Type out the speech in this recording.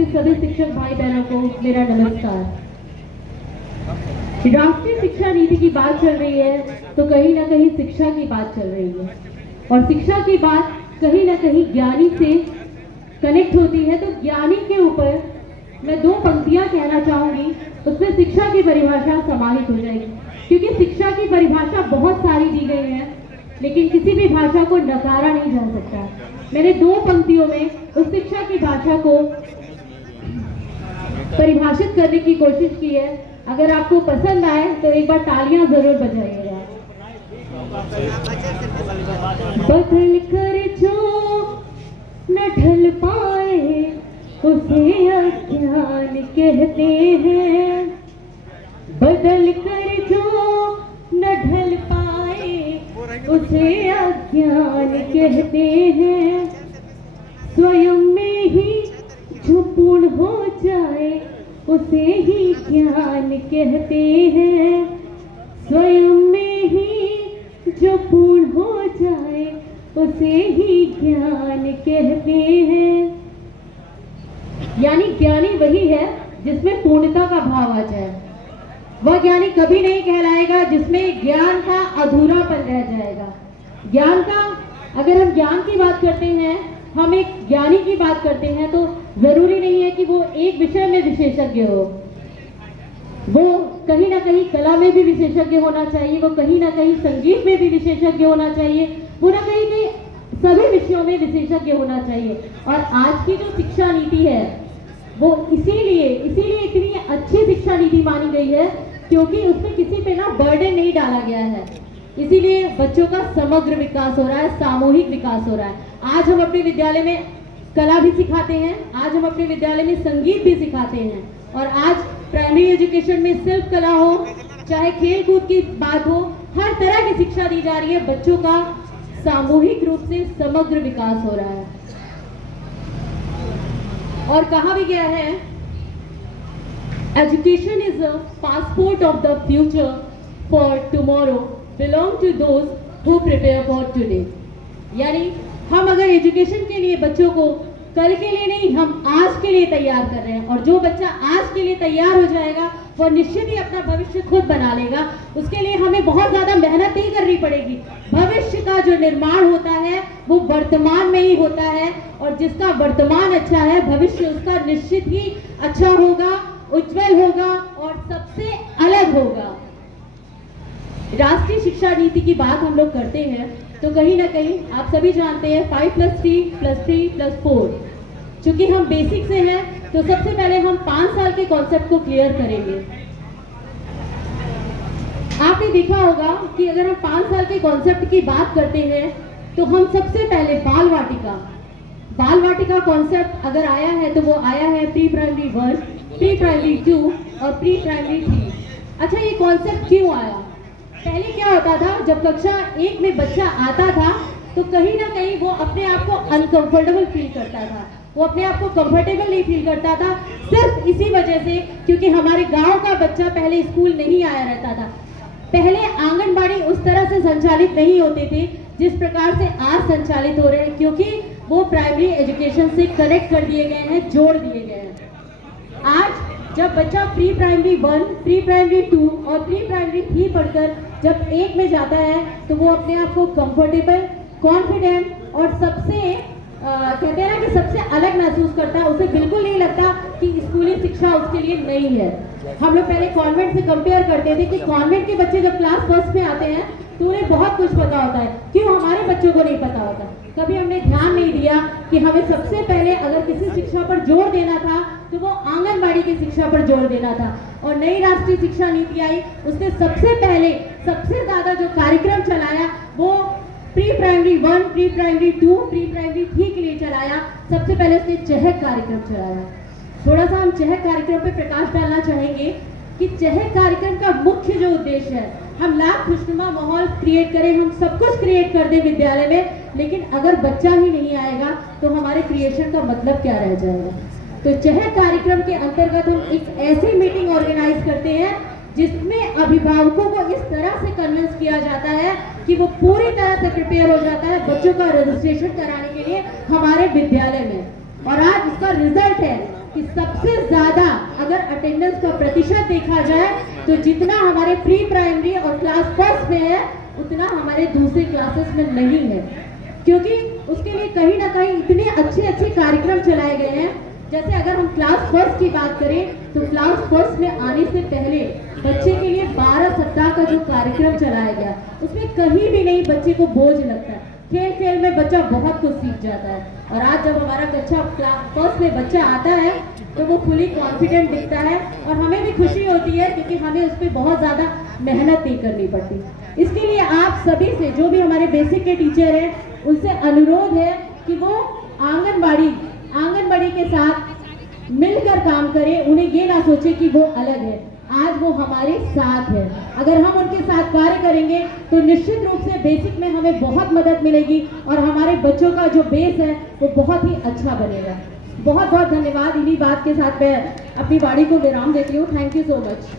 उपस्थित सभी शिक्षक भाई बहनों को मेरा नमस्कार। राष्ट्रीय शिक्षा नीति की बात चल रही है तो कहीं ना कहीं शिक्षा की बात चल रही है, और शिक्षा की बात कहीं ना कहीं ज्ञानी से कनेक्ट होती है। तो ज्ञानी के ऊपर मैं दो पंक्तियां कहना चाहूंगी, उसमें शिक्षा की परिभाषा समाहित हो जाएगी, क्योंकि शिक्षा की परिभाषा बहुत सारी दी गई है, लेकिन किसी भी भाषा को नकारा नहीं जा सकता। मैंने दो पंक्तियों में उस शिक्षा की भाषा को परिभाषित करने की कोशिश की है। अगर आपको पसंद आए तो एक बार तालियां जरूर बजाइएगा। बदल कर जो न ढल पाए उसे अज्ञान कहते हैं, बदल कर जो न ढल पाए उसे अज्ञान कहते हैं। स्वयं में ही जो पूर्ण हो जाए उसे ही ज्ञान कहते हैं। स्वयं में ही जो पूर्ण हो जाए उसे ही ज्ञान कहते हैं। यानी ज्ञानी वही है जिसमें पूर्णता का भाव आ जाए। वह ज्ञानी कभी नहीं कहलाएगा जिसमें ज्ञान का अधूरापन रह जाएगा। ज्ञान का, अगर हम ज्ञान की बात करते हैं, हम एक ज्ञानी की बात करते हैं, तो जरूरी नहीं है कि वो एक विषय में विशेषज्ञ हो। वो कहीं ना कहीं कला में भी विशेषज्ञ होना चाहिए, वो कहीं ना कहीं संगीत में भी विशेषज्ञ होना चाहिए, वो ना कहीं कहीं सभी विषयों में विशेषज्ञ होना चाहिए। और आज की जो शिक्षा नीति है वो इसीलिए इतनी अच्छी शिक्षा नीति मानी गई है क्योंकि उसमें किसी पे ना बर्डन नहीं डाला गया है। इसीलिए बच्चों का समग्र विकास हो रहा है, सामूहिक विकास हो रहा है। आज हम अपने विद्यालय में कला भी सिखाते हैं, आज हम अपने विद्यालय में संगीत भी सिखाते हैं, और आज प्राइमरी एजुकेशन में शिल्प कला हो, चाहे खेल कूद की बात हो, हर तरह की शिक्षा दी जा रही है। बच्चों का सामूहिक रूप से समग्र विकास हो रहा है। और कहा भी गया है, education is a passport of the future for tomorrow belong to those who prepare for today. यानी हम अगर एजुकेशन के लिए बच्चों को कल के लिए नहीं, हम आज के लिए तैयार कर रहे हैं, और जो बच्चा आज के लिए तैयार हो जाएगा वो निश्चित ही अपना भविष्य खुद बना लेगा। उसके लिए हमें बहुत ज्यादा मेहनत नहीं करनी पड़ेगी। भविष्य का जो निर्माण होता है वो वर्तमान में ही होता है, और जिसका वर्तमान अच्छा है भविष्य उसका निश्चित ही अच्छा होगा, उज्जवल होगा और सबसे अलग होगा। राष्ट्रीय शिक्षा नीति की बात हम लोग करते हैं तो कहीं ना कहीं आप सभी जानते हैं 5+3+3+4। चूंकि हम बेसिक से हैं तो सबसे पहले हम 5 साल के कॉन्सेप्ट को क्लियर करेंगे। आपने देखा होगा कि अगर हम 5 साल के कॉन्सेप्ट की बात करते हैं तो हम सबसे पहले बाल वाटिका कॉन्सेप्ट अगर आया है तो वो आया है प्री प्राइमरी 1, प्री प्राइमरी 2 और प्री प्राइमरी 3। अच्छा, ये कॉन्सेप्ट क्यों आया? पहले क्या होता था, जब कक्षा 1 में बच्चा आता था तो कहीं ना कहीं वो अपने आप को अनकंफर्टेबल फील करता था, वो अपने आप को कंफर्टेबल नहीं फील करता था, सिर्फ इसी वजह से क्योंकि हमारे गांव का बच्चा पहले स्कूल नहीं आया रहता था। पहले आंगनबाड़ी उस तरह से संचालित नहीं होते थे जिस प्रकार से आज संचालित हो रहे हैं, क्योंकि वो प्राइमरी एजुकेशन से कनेक्ट कर दिए गए हैं, जोड़ दिए गए हैं। आज जब बच्चा प्री प्राइमरी 1, प्री प्राइमरी 2 और प्री प्राइमरी 3 पढ़कर जब 1 में जाता है तो वो अपने आप को कंफर्टेबल, कॉन्फिडेंट और सबसे कहते हैं ना कि सबसे अलग महसूस करता है। उसे बिल्कुल नहीं लगता कि स्कूली शिक्षा उसके लिए नहीं है। हम लोग पहले कॉन्वेंट से कंपेयर करते थे कि कॉन्वेंट के बच्चे जब क्लास 1 में आते हैं तो उन्हें बहुत कुछ पता होता है, क्यों हमारे बच्चों को नहीं पता होता। कभी हमने ध्यान नहीं दिया कि हमें सबसे पहले अगर किसी शिक्षा पर जोर देना था तो वो आंगनबाड़ी की शिक्षा पर जोर देना था। और नई राष्ट्रीय शिक्षा नीति आई, उसने सबसे पहले सबसे ज्यादा जो कार्यक्रम चलाया वो pre primary 1, pre primary 2, pre primary 3 के लिए चलाया। सबसे पहले उसने चहक कार्यक्रम चलाया। थोड़ा सा हम चहक कार्यक्रम पे प्रकाश डालना चाहेंगे कि चहक कार्यक्रम का मुख्य जो उद्देश्य है, हम लाख खुशनुमा माहौल क्रिएट करें, हम सब कुछ क्रिएट कर दें विद्यालय में, लेकिन अगर बच्चा ही नहीं आएगा तो हमारे क्रिएशन का मतलब क्या रह जाएगा। तो चहक कार्यक्रम के अंतर्गत हम एक ऐसी मीटिंग ऑर्गेनाइज करते हैं जिसमें अभिभावकों को इस तरह से कन्विंस किया जाता है कि वो पूरी तरह से प्रिपेयर हो जाता है बच्चों का रजिस्ट्रेशन कराने के लिए हमारे विद्यालय में। और आज इसका रिजल्ट है कि सबसे ज़्यादा अगर अटेंडेंस का प्रतिशत देखा जाए तो जितना हमारे प्री प्राइमरी और क्लास फर्स्ट में है उतना हमारे दूसरी क्लासेस में नहीं है, क्योंकि उसके लिए कहीं ना कहीं इतने अच्छे अच्छे कार्यक्रम चलाए गए हैं। जैसे अगर हम क्लास फर्स्ट की बात करें तो क्लास फर्स्ट में आने से पहले बच्चे के लिए 12 सप्ताह का जो कार्यक्रम चलाया गया उसमें कहीं भी नहीं बच्चे को बोझ लगता है, खेल खेल में बच्चा बहुत कुछ सीख जाता है। और आज जब हमारा बच्चा क्लास फर्स्ट में बच्चा आता है तो वो फुली कॉन्फिडेंट दिखता है और हमें भी खुशी होती है क्योंकि हमें उस पर बहुत ज़्यादा मेहनत नहीं करनी पड़ती। इसके लिए आप सभी से, जो भी हमारे बेसिक के टीचर हैं, उनसे अनुरोध है कि वो आंगनबाड़ी के साथ मिलकर काम करें। उन्हें ये ना सोचे कि वो अलग है, आज वो हमारे साथ है। अगर हम उनके साथ कार्य करेंगे तो निश्चित रूप से बेसिक में हमें बहुत मदद मिलेगी और हमारे बच्चों का जो बेस है वो बहुत ही अच्छा बनेगा। बहुत बहुत धन्यवाद। इन्हीं बात के साथ मैं अपनी वाणी को विराम देती हूँ। Thank you so much.